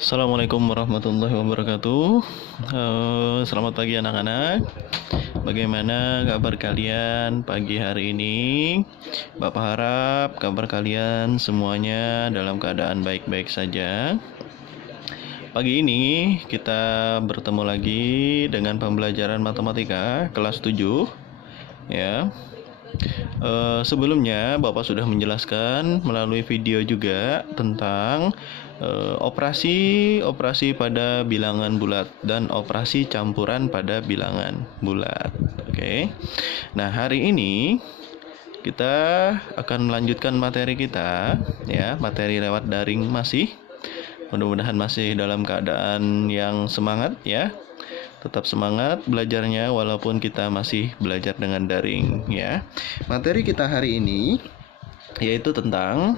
Assalamualaikum warahmatullahi wabarakatuh. Selamat pagi anak-anak. Bagaimana kabar kalian pagi hari ini? Bapak harap kabar kalian semuanya dalam keadaan baik-baik saja. Pagi ini kita bertemu lagi dengan pembelajaran matematika kelas 7 ya. Sebelumnya Bapak sudah menjelaskan melalui video juga tentang operasi pada bilangan bulat dan operasi campuran pada bilangan bulat. Oke. Nah, hari ini kita akan melanjutkan materi kita ya, materi lewat daring masih. Mudah-mudahan masih dalam keadaan yang semangat ya. Tetap semangat belajarnya walaupun kita masih belajar dengan daring ya. Materi kita hari ini yaitu tentang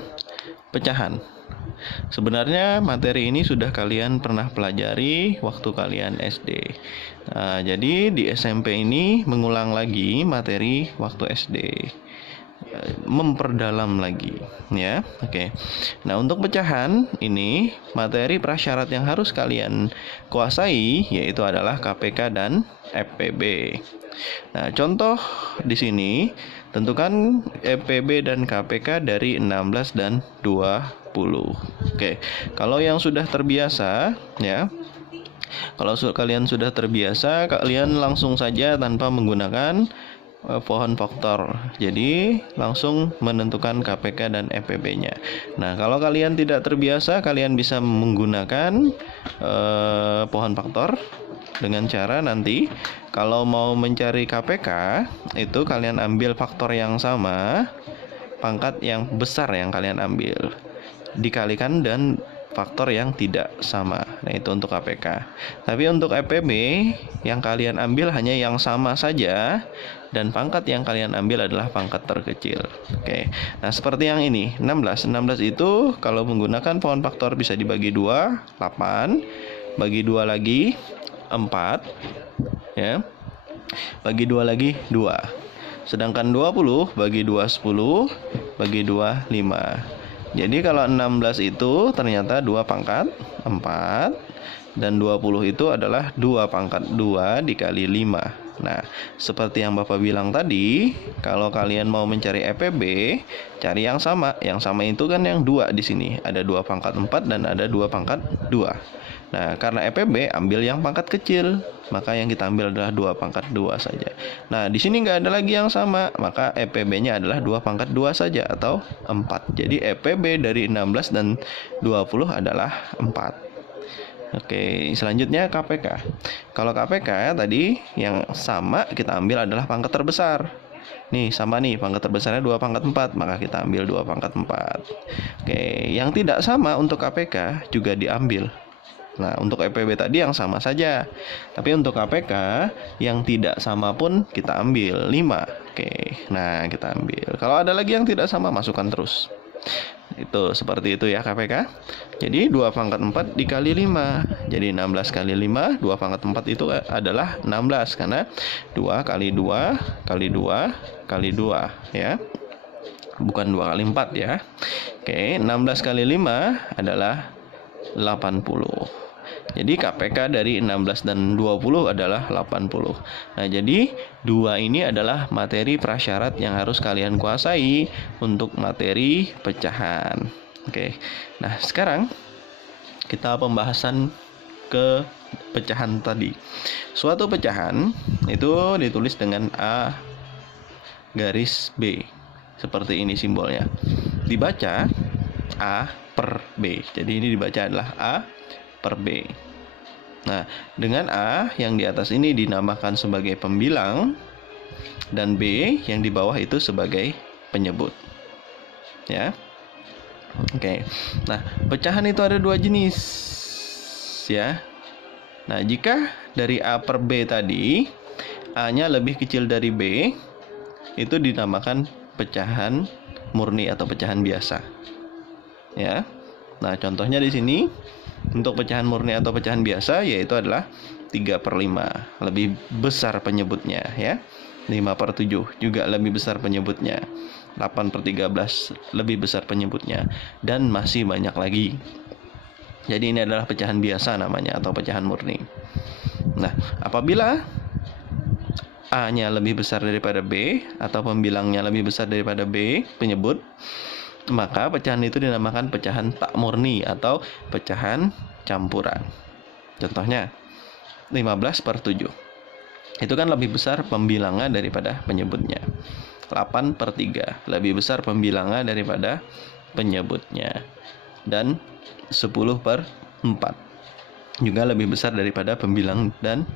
pecahan. Sebenarnya materi ini sudah kalian pernah pelajari waktu kalian SD. Nah, jadi di SMP ini mengulang lagi materi waktu SD. Memperdalam lagi ya. Oke. Nah, untuk pecahan ini materi prasyarat yang harus kalian kuasai yaitu adalah KPK dan FPB. Nah, contoh di sini tentukan FPB dan KPK dari 16 dan 20. Oke. Kalau yang sudah terbiasa ya, kalau kalian sudah terbiasa, kalian langsung saja tanpa menggunakan pohon faktor. Jadi langsung menentukan KPK dan FPB-nya. Nah, kalau kalian tidak terbiasa, kalian bisa menggunakan pohon faktor dengan cara nanti kalau mau mencari KPK itu kalian ambil faktor yang sama, pangkat yang besar yang kalian ambil dikalikan dan faktor yang tidak sama. Nah, itu untuk KPK. Tapi untuk FPB yang kalian ambil hanya yang sama saja dan pangkat yang kalian ambil adalah pangkat terkecil. Oke. Nah, seperti yang ini, 16. 16 itu kalau menggunakan pohon faktor bisa dibagi 2, 8. Bagi 2 lagi 4. Ya. Bagi 2 lagi 2. Sedangkan 20 bagi 2 10, bagi 2 5. Jadi kalau 16 itu ternyata 2 pangkat 4 dan 20 itu adalah 2 pangkat 2 dikali 5. Nah, seperti yang Bapak bilang tadi, kalau kalian mau mencari FPB, cari yang sama. Yang sama itu kan yang 2 di sini. Ada 2 pangkat 4 dan ada 2 pangkat 2. Nah, karena FPB ambil yang pangkat kecil, maka yang kita ambil adalah 2 pangkat 2 saja. Nah, di sini nggak ada lagi yang sama, maka FPB-nya adalah 2 pangkat 2 saja atau 4. Jadi FPB dari 16 dan 20 adalah 4. Oke, selanjutnya KPK. Kalau KPK tadi yang sama kita ambil adalah pangkat terbesar. Nih, sama nih, pangkat terbesarnya 2 pangkat 4, maka kita ambil 2 pangkat 4. Oke, yang tidak sama untuk KPK juga diambil. Nah, untuk FPB tadi yang sama saja. Tapi untuk KPK yang tidak sama pun kita ambil 5. Oke, nah kita ambil. Kalau ada lagi yang tidak sama, masukkan terus. Itu seperti itu ya KPK. Jadi 2 pangkat 4 dikali 5. Jadi 16 kali 5, 2 pangkat 4 itu adalah 16. Karena 2 kali 2 kali 2 kali 2 ya. Bukan 2 kali 4 ya. Oke, 16 kali 5 adalah 80. Jadi KPK dari 16 dan 20 adalah 80. Nah, jadi 2 ini adalah materi prasyarat yang harus kalian kuasai untuk materi pecahan. Oke. Nah, sekarang kita pembahasan ke pecahan tadi. Suatu pecahan itu ditulis dengan A garis B. Seperti ini simbolnya. Dibaca A per B. Jadi ini dibaca adalah A per B. Nah, dengan A yang di atas ini dinamakan sebagai pembilang dan B yang di bawah itu sebagai penyebut. Ya. Oke. Nah, pecahan itu ada 2 jenis. Ya. Nah, jika dari A per B tadi A-nya lebih kecil dari B, itu dinamakan pecahan murni atau pecahan biasa. Ya. Nah, contohnya di sini untuk pecahan murni atau pecahan biasa yaitu adalah 3 per 5. Lebih besar penyebutnya ya. 5 per 7 juga lebih besar penyebutnya. 8 per 13 lebih besar penyebutnya. Dan masih banyak lagi. Jadi ini adalah pecahan biasa namanya, atau pecahan murni. Nah, apabila A-nya lebih besar daripada B, atau pembilangnya lebih besar daripada B, penyebut, maka pecahan itu dinamakan pecahan tak murni atau pecahan campuran. Contohnya 15/7. Itu kan lebih besar pembilangnya daripada penyebutnya. 8/3 lebih besar pembilangnya daripada penyebutnya. Dan 10/4 juga lebih besar daripada pembilang dan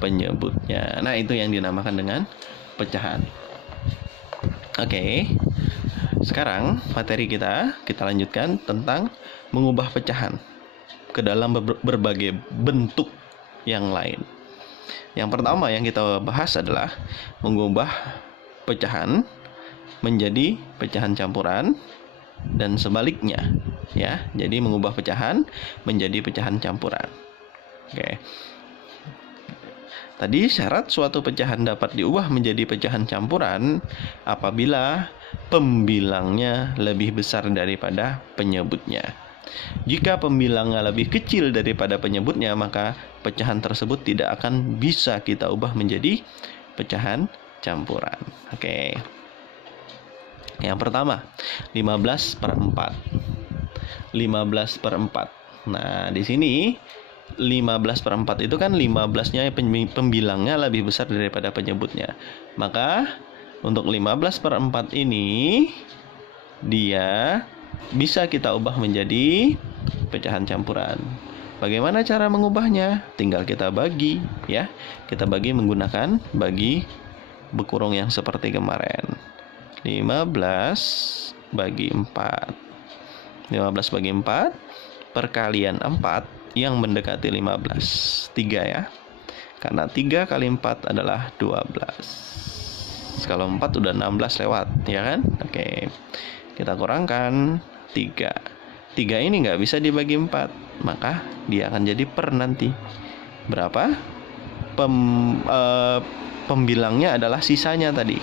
penyebutnya. Nah, itu yang dinamakan dengan pecahan. Oke. Sekarang materi kita lanjutkan tentang mengubah pecahan ke dalam berbagai bentuk yang lain. Yang pertama yang kita bahas adalah mengubah pecahan menjadi pecahan campuran dan sebaliknya, ya. Jadi mengubah pecahan menjadi pecahan campuran. Oke. Tadi syarat suatu pecahan dapat diubah menjadi pecahan campuran apabila pembilangnya lebih besar daripada penyebutnya. Jika pembilangnya lebih kecil daripada penyebutnya, maka pecahan tersebut tidak akan bisa kita ubah menjadi pecahan campuran. Oke. Yang pertama, 15/4. 15/4. Nah, di sini 15/4 itu kan 15-nya pembilangnya lebih besar daripada penyebutnya. Maka untuk 15/4 ini dia bisa kita ubah menjadi pecahan campuran. Bagaimana cara mengubahnya? Tinggal kita bagi, ya. Kita bagi menggunakan bagi berkurung yang seperti kemarin. 15/4. 15/4 perkalian 4 yang mendekati 15. 3 ya. Karena 3 kali 4 adalah 12. Kalau 4 udah 16 lewat, ya kan? Oke. Kita kurangkan 3. 3 ini nggak bisa dibagi 4, maka dia akan jadi per nanti. Berapa? Pembilangnya adalah sisanya tadi.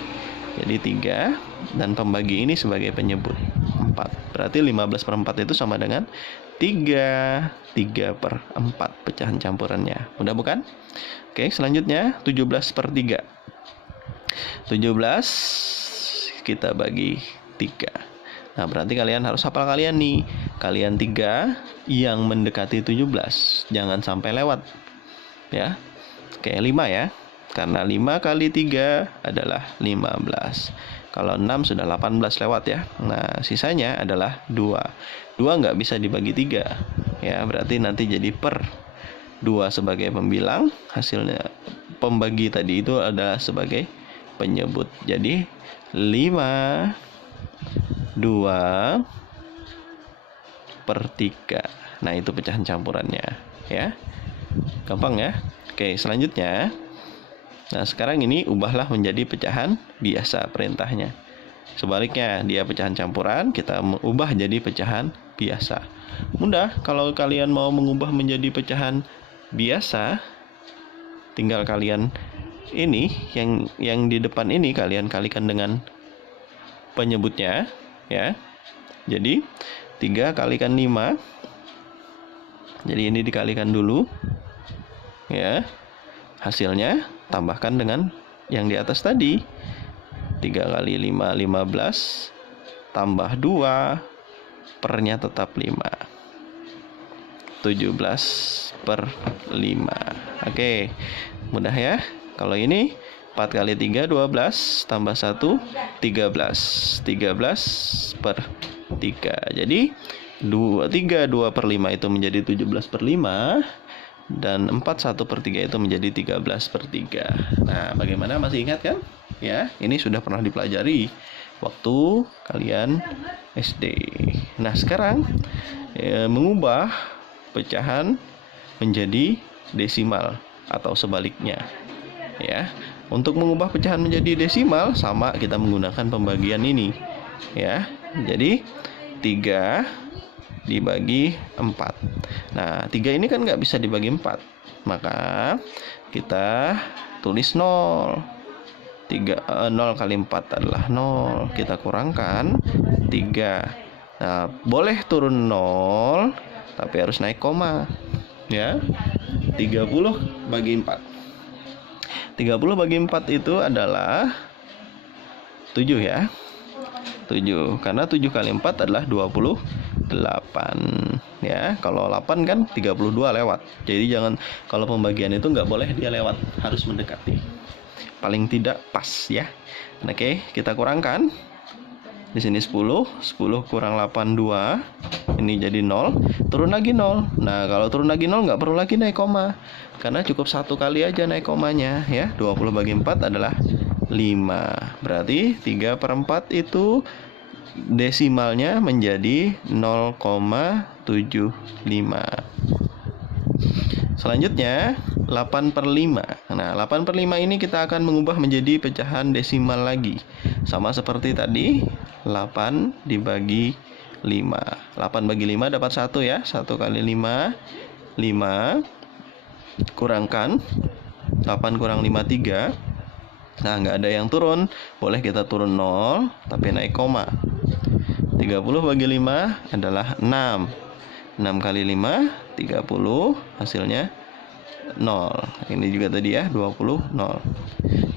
Jadi 3 dan pembagi ini sebagai penyebut 4. Berarti 15/4 itu sama dengan 3/4 pecahan campurannya. Mudah bukan? Oke, selanjutnya 17/3. 17 kita bagi 3. Nah, berarti kalian harus hafal kalian nih. Kalian 3 yang mendekati 17. Jangan sampai lewat. Ya. Oke, 5 ya. Karena 5 kali 3 adalah 15. Kalau 6 sudah 18 lewat ya. Nah, sisanya adalah 2. 2 nggak bisa dibagi 3. Ya, berarti nanti jadi per 2 sebagai pembilang. Hasilnya pembagi tadi itu adalah sebagai penyebut. Jadi 5/2/3. Nah, itu pecahan campurannya. Ya. Gampang ya. Oke, selanjutnya. Nah, sekarang ini ubahlah menjadi pecahan biasa perintahnya. Sebaliknya, dia pecahan campuran, kita ubah jadi pecahan biasa. Mudah, kalau kalian mau mengubah menjadi pecahan biasa, tinggal kalian ini, yang di depan ini kalian kalikan dengan penyebutnya, ya. Jadi, 3 kalikan 5. Jadi ini dikalikan dulu. Ya. Hasilnya tambahkan dengan yang di atas tadi. 3 kali 5, 15. Tambah 2. Pernya tetap 5. 17/5. Oke. Mudah ya. Kalau ini 4 kali 3, 12. Tambah 1, 13. 13/3. Jadi 2/5 itu menjadi 17/5. Dan 4/1/3 itu menjadi 13/3. Nah, bagaimana, masih ingat kan? Ya, ini sudah pernah dipelajari waktu kalian SD. Nah, sekarang mengubah pecahan menjadi desimal atau sebaliknya. Ya, untuk mengubah pecahan menjadi desimal sama kita menggunakan pembagian ini. Ya, jadi 3 dibagi 4. Nah, 3 ini kan nggak bisa dibagi 4. Maka kita tulis 0. 0 kali 4 adalah 0. Kita kurangkan 3. Nah, boleh turun 0, tapi harus naik koma. Ya. 30 bagi 4. 30 bagi 4 itu adalah 7 ya. 7, karena 7 kali 4 adalah 28 ya. Kalau 8 kan 32 lewat. Jadi jangan, kalau pembagian itu nggak boleh dia lewat, harus mendekati. Paling tidak pas ya. Oke, kita kurangkan. Di sini 10 kurang 8, 2. Ini jadi 0, turun lagi 0. Nah, kalau turun lagi 0 nggak perlu lagi naik koma, karena cukup satu kali aja naik komanya ya. 20 bagi 4 adalah 5. Berarti 3/4 itu desimalnya menjadi 0,75. Selanjutnya 8/5. Nah, 8/5 ini kita akan mengubah menjadi pecahan desimal lagi. Sama seperti tadi, 8 dibagi 5. 8 bagi 5 dapat 1 ya. 1 kali 5, 5. Kurangkan 8 kurang 5, 3. Nah, nggak ada yang turun. Boleh kita turun 0, tapi naik koma. 30 bagi 5 //adalah 6. 6 kali 5, 30. Hasilnya 0. Ini juga tadi ya, 20, 0.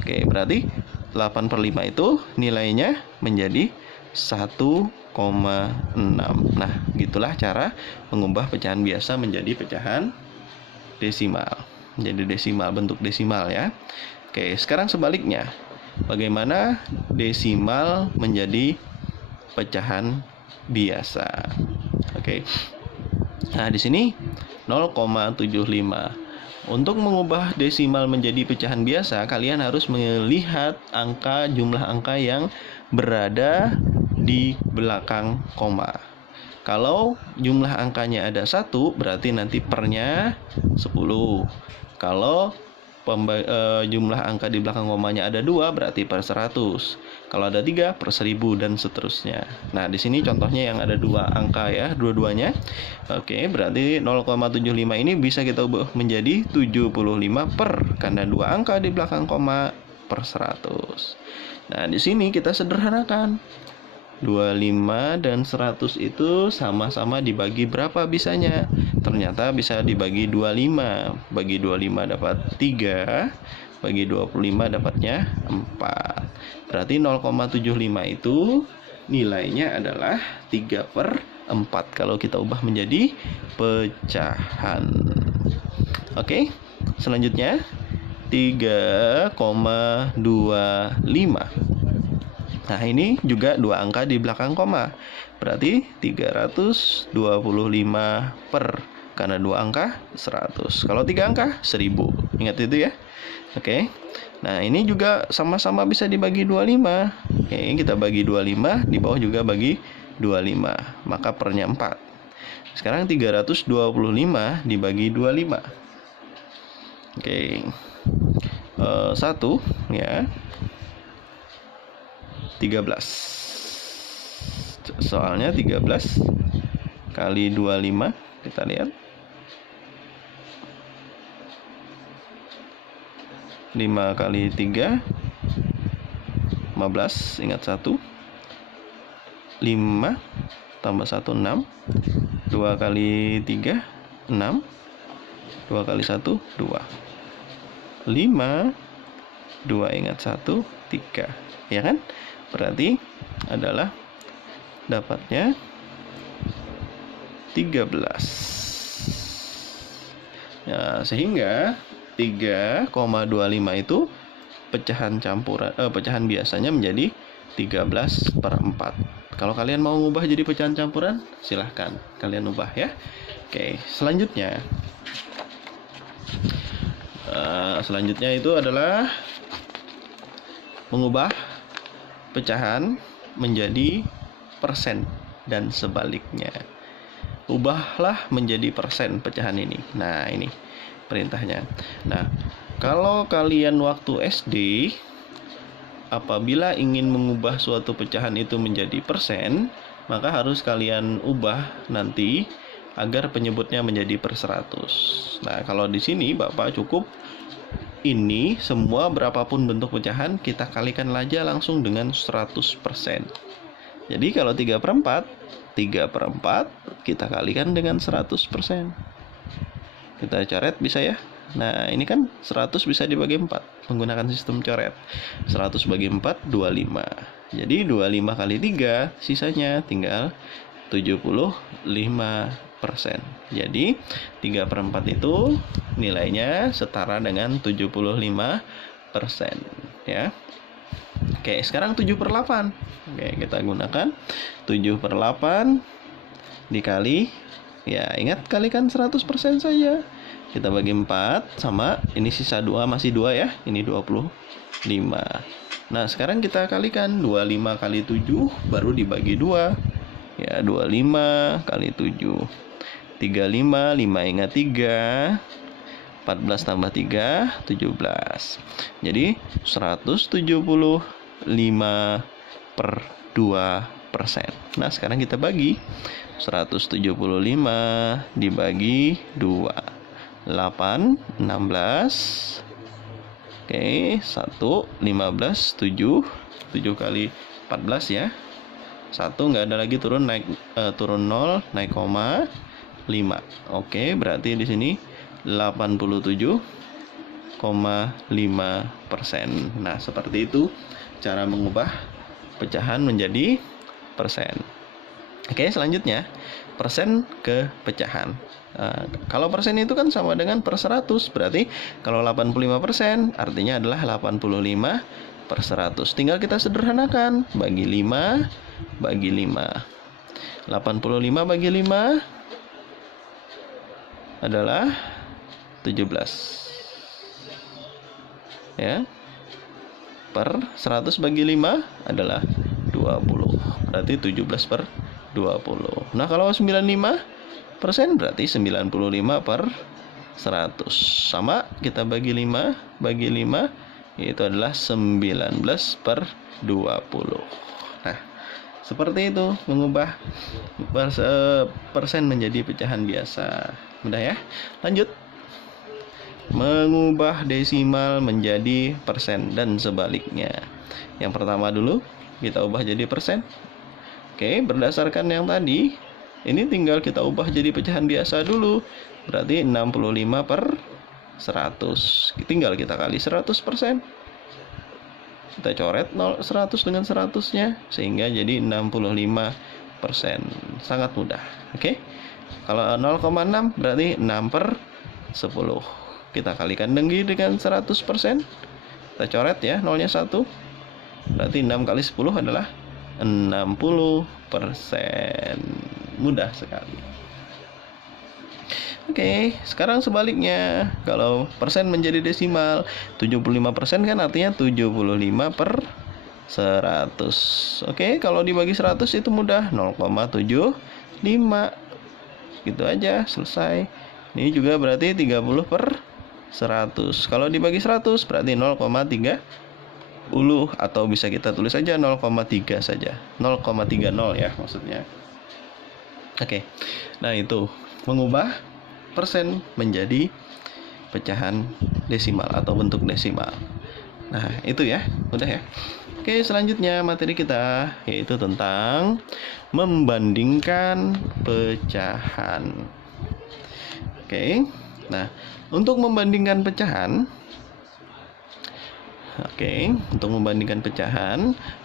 Oke, berarti 8/5 itu nilainya menjadi 1,6. Nah, gitulah cara mengubah pecahan biasa menjadi pecahan desimal. Jadi desimal, bentuk desimal ya. Oke, sekarang sebaliknya. Bagaimana desimal menjadi pecahan biasa? Oke. Nah, di sini 0,75. Untuk mengubah desimal menjadi pecahan biasa, kalian harus melihat jumlah angka yang berada di belakang koma. Kalau jumlah angkanya ada 1, berarti nanti pernya 10. Kalau jumlah angka di belakang komanya ada 2, berarti per 100. Kalau ada 3, per 1000 dan seterusnya. Nah, di sini contohnya yang ada 2 angka ya, dua-duanya. Oke, berarti 0,75 ini bisa kita ubah menjadi 75 karena 2 angka di belakang koma per 100. Nah, di sini kita sederhanakan. 25 dan 100 itu sama-sama dibagi berapa bisanya? Ternyata bisa dibagi 25. Bagi 25 dapat 3, bagi 25 dapatnya 4. Berarti 0,75 itu nilainya adalah 3/4 kalau kita ubah menjadi pecahan. Oke, selanjutnya 3,25. Nah, ini juga 2 angka di belakang koma. Berarti 325 karena 2 angka 100. Kalau 3 angka 1000. Ingat itu ya. Oke. Nah, ini juga sama-sama bisa dibagi 25. Oke, kita bagi 25, di bawah juga bagi 25. Maka pernya 4. Sekarang 325 dibagi 25. Oke. 1 ya. 13. Soalnya 13 kali 25, kita lihat. 5 kali 3 15, ingat 1. 5 tambah 1 6. 2 kali 3 6. 2 kali 1 2. 5 2 ingat 1 3. Ya kan? Berarti adalah dapatnya 13. Ya, sehingga 3,25 itu pecahan biasanya menjadi 13/4. Kalau kalian mau ngubah jadi pecahan campuran, silahkan kalian ubah ya. Oke, selanjutnya itu adalah mengubah pecahan menjadi persen dan sebaliknya. Ubahlah menjadi persen pecahan ini. Nah, ini perintahnya. Nah, kalau kalian waktu SD, apabila ingin mengubah suatu pecahan itu menjadi persen, maka harus kalian ubah nanti agar penyebutnya menjadi per 100. Nah, kalau di sini Bapak cukup ini semua berapapun bentuk pecahan kita kalikan aja langsung dengan 100%. Jadi kalau 3/4 kita kalikan dengan 100%. Kita coret bisa ya. Nah, ini kan 100 bisa dibagi 4 menggunakan sistem coret. 100 bagi 4, 25. Jadi 25 kali 3, sisanya tinggal 75%. Jadi 3/4 itu nilainya setara dengan 75%, ya. Oke, sekarang 7/8. Oke, kita gunakan 7/8 dikali, ya ingat kalikan 100% saja. Kita bagi 4 sama, ini sisa 2, masih 2 ya, ini 25. Nah, sekarang kita kalikan 25 kali 7 baru dibagi 2. Ya, 25 kali 7. 35, 5 ingat 3. 14 tambah 3, 17. Jadi 175/2%. Nah, sekarang kita bagi 175 dibagi 2. 8, 16. Oke, 1, 15, 7. 7 kali 14 ya. 1 nggak ada lagi, turun 0, naik koma 5. Oke, berarti di sini 87,5%. Nah, seperti itu cara mengubah pecahan menjadi persen. Oke, selanjutnya persen ke pecahan. Kalau persen itu kan sama dengan per 100, berarti kalau 85% artinya adalah 85/100. Tinggal kita sederhanakan, bagi 5 bagi 5. 85 bagi 5 adalah 17. Ya. Per 100 bagi 5 adalah 20. Berarti 17/20. Nah, kalau 95% berarti 95/100. Sama, kita bagi 5 bagi 5, yaitu adalah 19/20. Nah, seperti itu mengubah persen menjadi pecahan biasa. Mudah ya. Lanjut. Mengubah desimal menjadi persen dan sebaliknya. Yang pertama dulu kita ubah jadi persen. Oke, berdasarkan yang tadi, ini tinggal kita ubah jadi pecahan biasa dulu. Berarti 65/100. Tinggal kita kali 100%. Kita coret 100 dengan 100-nya sehingga jadi 65%. Sangat mudah. Oke. Kalau 0,6 berarti 6/10. Kita kalikan dengan 100%. Kita coret ya, nolnya 1. Berarti 6 kali 10 adalah 60%. Mudah sekali. Oke, sekarang sebaliknya. Kalau persen menjadi desimal, 75% kan artinya 75/100. Oke, kalau dibagi 100 itu mudah, 0,75. Gitu aja, selesai. Ini juga berarti 30/100. Kalau dibagi 100 berarti 0,30, atau bisa kita tulis saja 0,3 saja. 0,30 ya maksudnya. Oke. Nah, itu mengubah persen menjadi pecahan desimal atau bentuk desimal. Nah, itu ya, udah ya. Oke, selanjutnya materi kita yaitu tentang membandingkan pecahan. Oke. Nah, untuk membandingkan pecahan,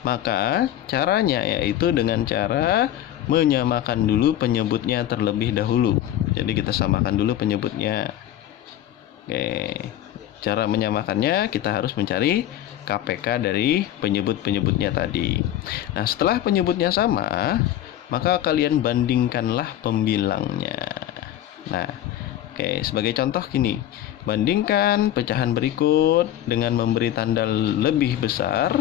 maka caranya yaitu dengan cara menyamakan dulu penyebutnya terlebih dahulu. Jadi kita samakan dulu penyebutnya. Oke. Cara menyamakannya kita harus mencari KPK dari penyebut-penyebutnya tadi. Nah, setelah penyebutnya sama, maka kalian bandingkanlah pembilangnya. Nah, oke, sebagai contoh gini. Bandingkan pecahan berikut dengan memberi tanda lebih besar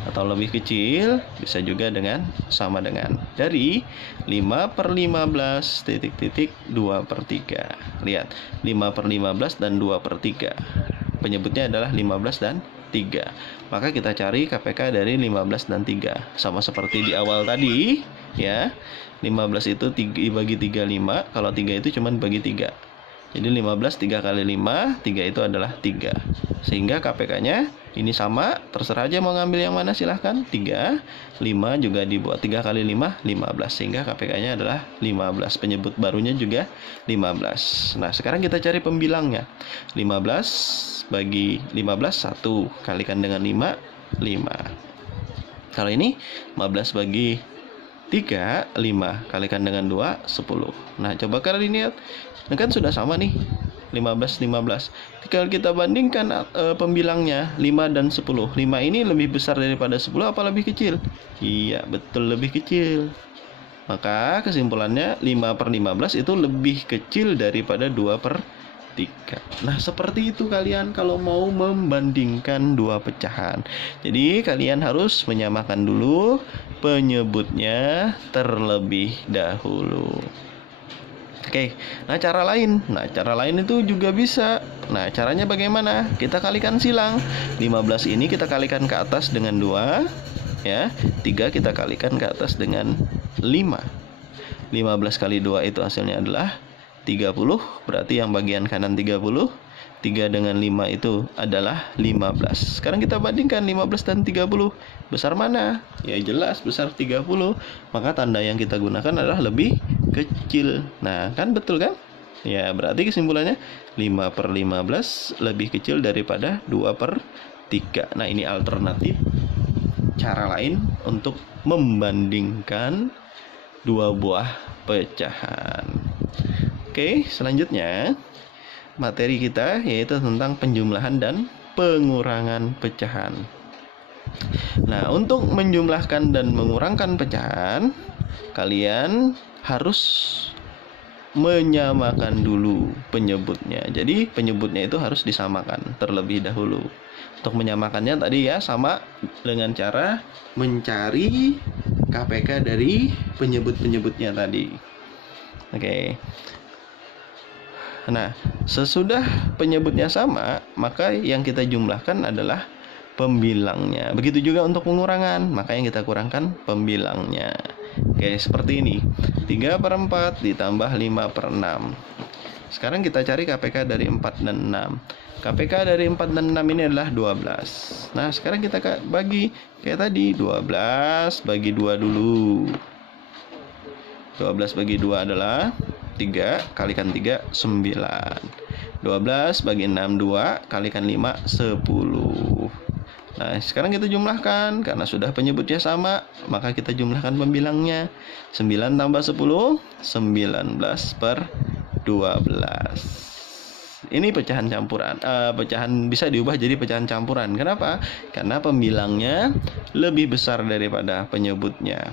atau lebih kecil, bisa juga dengan sama dengan. Dari 5/15 titik-titik 2/3. Lihat, 5/15 dan 2/3. Penyebutnya adalah 15 dan 3. Maka kita cari KPK dari 15 dan 3. Sama seperti di awal tadi, ya. 15 itu dibagi 3, 5. Kalau 3 itu cuma bagi 3. Jadi 15 3 kali 5, 3 itu adalah 3. Sehingga KPK-nya ini sama, terserah aja mau ngambil yang mana silahkan. 3, 5 juga dibuat 3 kali 5, 15. Sehingga KPK-nya adalah 15. Penyebut barunya juga 15. Nah, sekarang kita cari pembilangnya. 15 bagi 15, 1. Kalikan dengan 5, 5. Kalau ini 15 bagi 3, 5. Kalikan dengan 2, 10. Nah, coba kalian lihat. Ini kan sudah sama nih. 15, 15. Kalau kita bandingkan pembilangnya 5 dan 10. 5 ini lebih besar daripada 10 apa lebih kecil? Iya, betul lebih kecil. Maka kesimpulannya 5 per 15 itu lebih kecil daripada 2 per 3. Nah, seperti itu kalian kalau mau membandingkan dua pecahan. Jadi kalian harus menyamakan dulu penyebutnya terlebih dahulu. Oke, nah cara lain itu juga bisa. Nah, caranya bagaimana? Kita kalikan silang. 15 ini kita kalikan ke atas dengan 2, ya. 3 kita kalikan ke atas dengan 5. 15 kali 2 itu hasilnya adalah 30, berarti yang bagian kanan 30. 3 dengan 5 itu adalah 15. Sekarang kita bandingkan 15 dan 30. Besar mana? Ya jelas besar 30. Maka tanda yang kita gunakan adalah lebih kecil. Nah, kan betul kan? Ya, berarti kesimpulannya 5 per 15 lebih kecil daripada 2 per 3. Nah, ini alternatif cara lain untuk membandingkan dua buah pecahan. Oke, selanjutnya materi kita yaitu tentang penjumlahan dan pengurangan pecahan. Nah, untuk menjumlahkan dan mengurangkan pecahan, kalian harus menyamakan dulu penyebutnya. Jadi penyebutnya itu harus disamakan terlebih dahulu. Untuk menyamakannya tadi ya sama dengan cara mencari KPK dari penyebut-penyebutnya tadi. Oke. Nah, sesudah penyebutnya sama, maka yang kita jumlahkan adalah pembilangnya. Begitu juga untuk pengurangan, maka yang kita kurangkan pembilangnya. Oke, seperti ini. 3 per 4 ditambah 5 per 6. Sekarang kita cari KPK dari 4 dan 6. KPK dari 4 dan 6 ini adalah 12. Nah, sekarang kita bagi kayak tadi. 12 bagi 2 dulu. 12 bagi 2 adalah 3, kalikan 3, 9. 12 bagi 6, 2, kalikan 5, 10. Nah, sekarang kita jumlahkan. Karena sudah penyebutnya sama, maka kita jumlahkan pembilangnya. 9 tambah 10, 19 per 12. Ini pecahan campuran. Pecahan bisa diubah jadi pecahan campuran. Kenapa? Karena pembilangnya lebih besar daripada penyebutnya.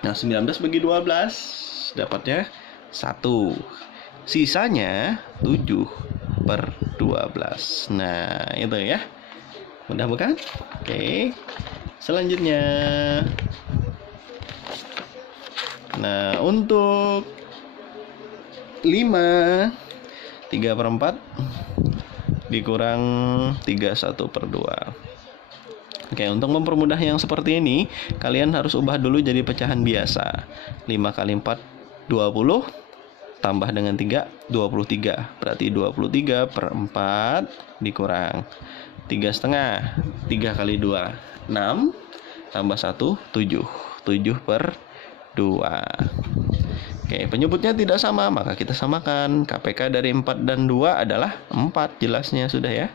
Nah, 19 bagi 12 dapatnya 1. Sisanya 7 per 12. Nah, itu ya. Mudah bukan? Oke. Selanjutnya. Nah, untuk 5, 3 per 4 dikurang 31 per 2. Oke, untuk mempermudah yang seperti ini, kalian harus ubah dulu jadi pecahan biasa. 5 kali 4, 20. Tambah dengan 3, 23. Berarti 23 per 4 dikurang 3,5. 3 kali 2, 6. Tambah 1, 7. 7 per 2. Oke, penyebutnya tidak sama, maka kita samakan. KPK dari 4 dan 2 adalah 4, jelasnya sudah ya.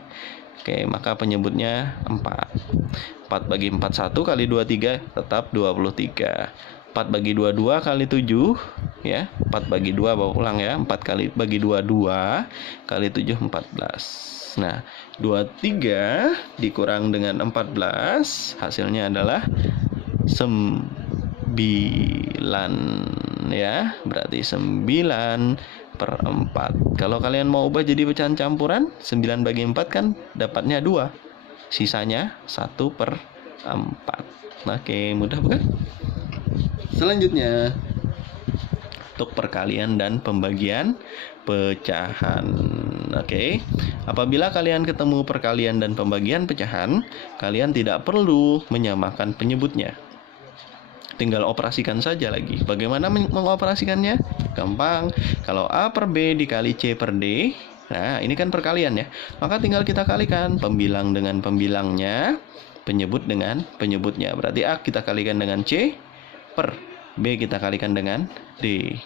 Oke, maka penyebutnya 4. 4 bagi 4, 1 kali 2, 3, tetap 23. 4 bagi 2, 2 kali 7, ya. 4 bagi 2, bawa ulang ya. 4 kali bagi 2, 2 kali 7, 14. Nah, 23 dikurang dengan 14, hasilnya adalah 9, ya. Berarti 9 per 4. Kalau kalian mau ubah jadi pecahan campuran, 9 bagi 4 kan dapatnya 2. Sisanya 1 per 4. Oke, mudah bukan? Selanjutnya, untuk perkalian dan pembagian pecahan. Oke. Apabila kalian ketemu perkalian dan pembagian pecahan, kalian tidak perlu menyamakan penyebutnya. tinggal operasikan saja lagi. Bagaimana mengoperasikannya? Gampang. Kalau A per B dikali C per D, nah ini kan perkalian ya, maka tinggal kita kalikan pembilang dengan pembilangnya, penyebut dengan penyebutnya. Berarti A kita kalikan dengan C per B kita kalikan dengan D.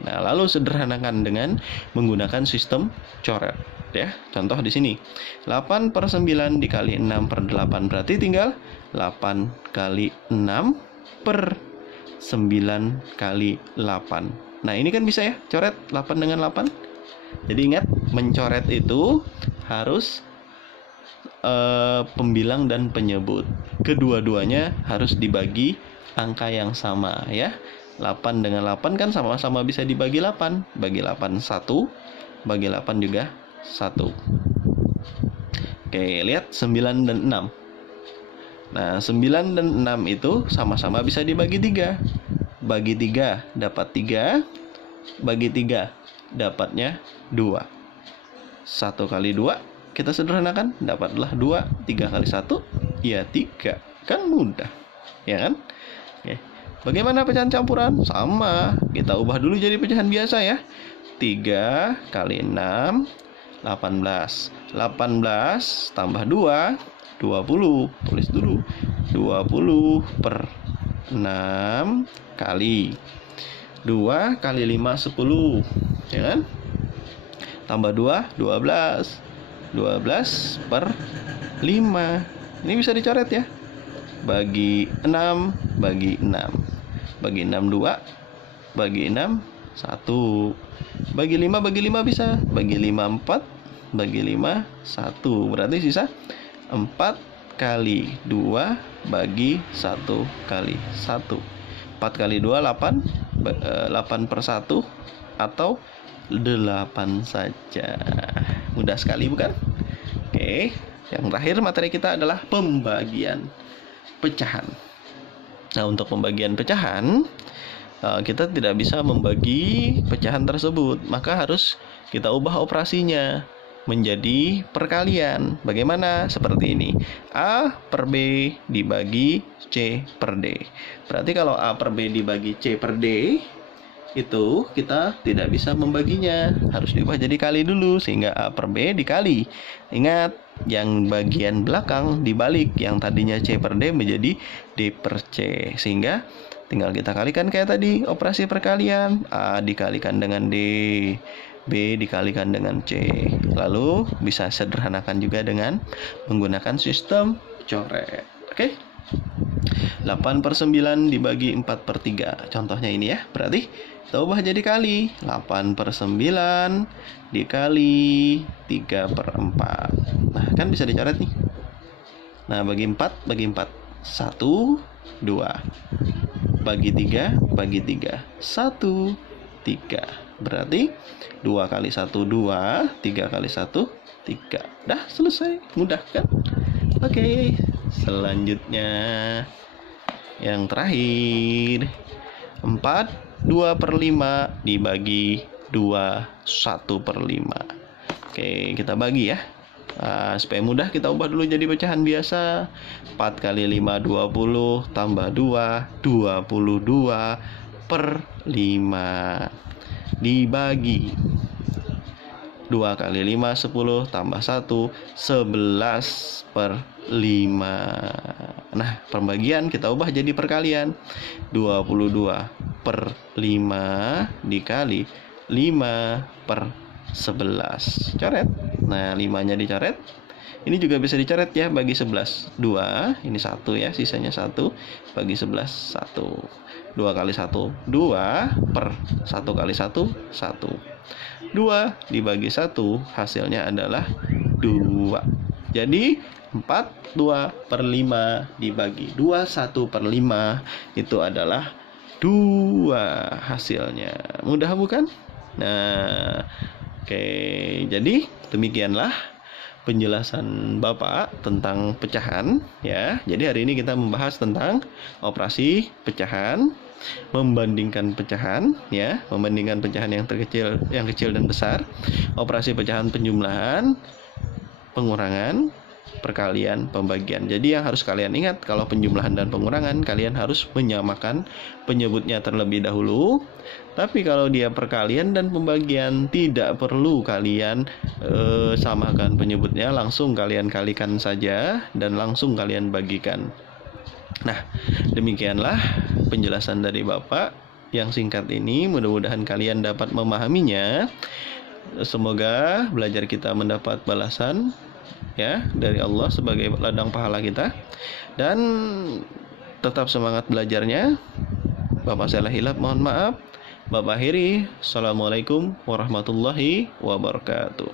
Nah, lalu sederhanakan dengan menggunakan sistem coret ya. Contoh di sini 8 per 9 dikali 6 per 8, berarti tinggal 8 kali 6 per 9 kali 8. Nah, ini kan bisa ya, coret 8 dengan 8. Jadi ingat, mencoret itu harus pembilang dan penyebut. Kedua-duanya harus dibagi angka yang sama ya. 8 dengan 8 kan sama-sama bisa dibagi 8. Bagi 8 1, bagi 8 juga 1. Oke, lihat 9 dan 6. Nah, 9 dan 6 itu sama-sama bisa dibagi 3. Bagi 3 dapat 3, bagi 3 dapatnya 2. 1 kali 2 kita sederhanakan, dapatlah 2. 3 kali 1 ya 3. Kan mudah, ya kan? Oke. Bagaimana pecahan campuran? Sama, kita ubah dulu jadi pecahan biasa ya. 3 kali 6 18. 18 tambah 2 20. Tulis dulu. 20 per 6 kali 2 kali 5 10, ya kan? Tambah 2 12. 12 per 5. Ini bisa dicoret ya. Bagi 6, bagi 6. Bagi 6 2, bagi 6 1. Bagi 5 bisa. Bagi 5 4, bagi 5 1. Berarti sisa 4 kali 2 bagi 1 kali 1. 4 kali 2 8, 8 per 1 atau 8 saja. Mudah sekali bukan? Oke, yang terakhir materi kita adalah pembagian pecahan. Nah, untuk pembagian pecahan, kita tidak bisa membagi pecahan tersebut, maka harus kita ubah operasinya menjadi perkalian. Bagaimana? Seperti ini. A per B dibagi C per D. Berarti kalau A per B dibagi C per D, itu kita tidak bisa membaginya, harus diubah jadi kali dulu, sehingga A per B dikali. Ingat, yang bagian belakang dibalik, yang tadinya C per D menjadi D per C, sehingga tinggal kita kalikan kayak tadi, operasi perkalian. A dikalikan dengan D, B dikalikan dengan C. Lalu bisa sederhanakan juga dengan menggunakan sistem coret. Oke? 8 per 9 dibagi 4 per 3. Contohnya ini ya. Berarti kita ubah jadi kali. 8 per 9 dikali 3 per 4. Nah, kan bisa dicoret nih. Nah, bagi 4, bagi 4. 1, 2. Bagi 3, bagi 3. 1, 3. Berarti 2 kali 1, 2. 3 kali 1, 3. Dah selesai. Mudah kan? Oke. Selanjutnya yang terakhir, 4 2 per 5 dibagi 2 1 per 5. Oke, kita bagi ya. Supaya mudah kita ubah dulu jadi pecahan biasa. 4 kali 5 20 tambah 2 22 per 5 dibagi 2 kali 5 10 tambah 1 11 per 5. Nah, pembagian kita ubah jadi perkalian. 22 per 5 dikali 5 per 11. Coret. Nah, 5-nya dicoret. Ini juga bisa dicoret ya, bagi 11 2, ini 1 ya, sisanya 1, bagi 11 1. 2 kali 1 2 per 1 kali 1 1. 2 dibagi 1 hasilnya adalah 2. Jadi 4 2 per 5 dibagi 2 1 per 5 itu adalah 2 hasilnya. Mudah bukan? Nah, oke, jadi demikianlah penjelasan Bapak tentang pecahan ya. Jadi hari ini kita membahas tentang operasi pecahan, membandingkan pecahan ya, membandingkan pecahan yang terkecil, yang kecil dan besar, operasi pecahan penjumlahan, pengurangan, perkalian, pembagian. Jadi yang harus kalian ingat, kalau penjumlahan dan pengurangan kalian harus menyamakan penyebutnya terlebih dahulu. Tapi kalau dia perkalian dan pembagian, tidak perlu kalian samakan penyebutnya, langsung kalian kalikan saja dan langsung kalian bagikan. Nah, demikianlah penjelasan dari Bapak yang singkat ini. Mudah-mudahan kalian dapat memahaminya. Semoga belajar kita mendapat balasan ya dari Allah sebagai ladang pahala kita, dan tetap semangat belajarnya. Bapak salah hilap, mohon maaf. Bapak akhiri, Assalamualaikum warahmatullahi wabarakatuh.